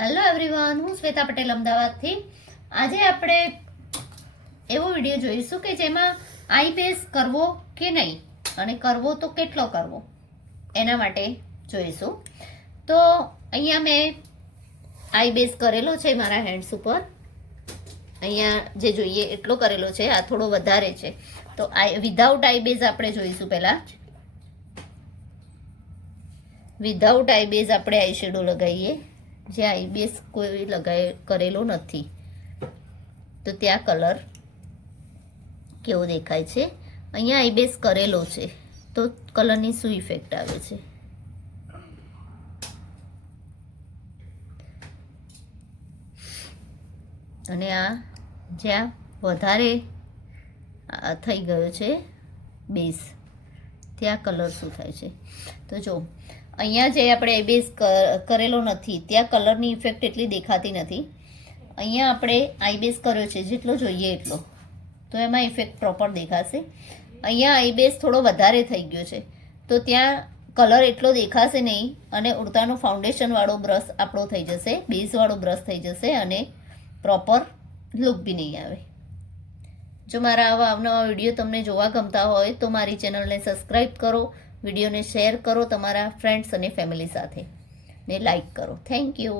Hello everyone, હું શ્વેતા પટેલ અમદાવાદથી. આજે આપણે એવો વિડીયો જોઈશું કે જેમાં આઈ બેઝ કરવો કે નહીં અને કરવો તો કેટલો કરવો એના માટે જોઈશું. તો અહીંયા મેં આઈ બેઝ કરેલો છે મારા હેન્ડ્સ ઉપર. અહીંયા જે જોઈએ એટલો કરેલો છે, આ થોડો વધારે છે. તો વિધાઉટ આઈ બેઝ આપણે જોઈશું. પહેલાં વિધાઉટ આઈ બેઝ આપણે આઈ શેડો લગાવીએ. જે આઈ બેઝ કોઈ કરેલો નથી તો ત્યાં કલર કેવો દેખાય છે. અહીંયા આઈ બેઝ કરેલો છે તો કલરની શું ઇફેક્ટ આવે છે. અને આ જ્યાં વધારે થઈ ગયો છે બેઝ, ત્યાં કલર શું થાય છે. તો જો અહીંયા જે આપણે આઈ બેઝ કરેલો નથી ત્યાં કલરની ઇફેક્ટ એટલી દેખાતી નથી. અહીંયા આપણે આઈ બેઝ કર્યો છે જેટલો જોઈએ એટલો, તો એમાં ઇફેક્ટ પ્રોપર દેખાશે. અહીંયા આઈ બેઝ થોડો વધારે થઈ ગયો છે તો ત્યાં કલર એટલો દેખાશે નહીં અને ઉડતાનો ફાઉન્ડેશનવાળો બ્રશ આપણો થઈ જશે, બેઝવાળો બ્રશ થઈ જશે અને પ્રોપર લુક બી નહીં આવે. જો મારા આવા અવનવા વિડીયો તમને જોવા ગમતા હોય તો મારી ચેનલને સબસ્ક્રાઈબ કરો, વિડીયોને શેર કરો તમારા ફ્રેન્ડ્સ અને ફેમિલી સાથે, ને લાઈક કરો. Thank you.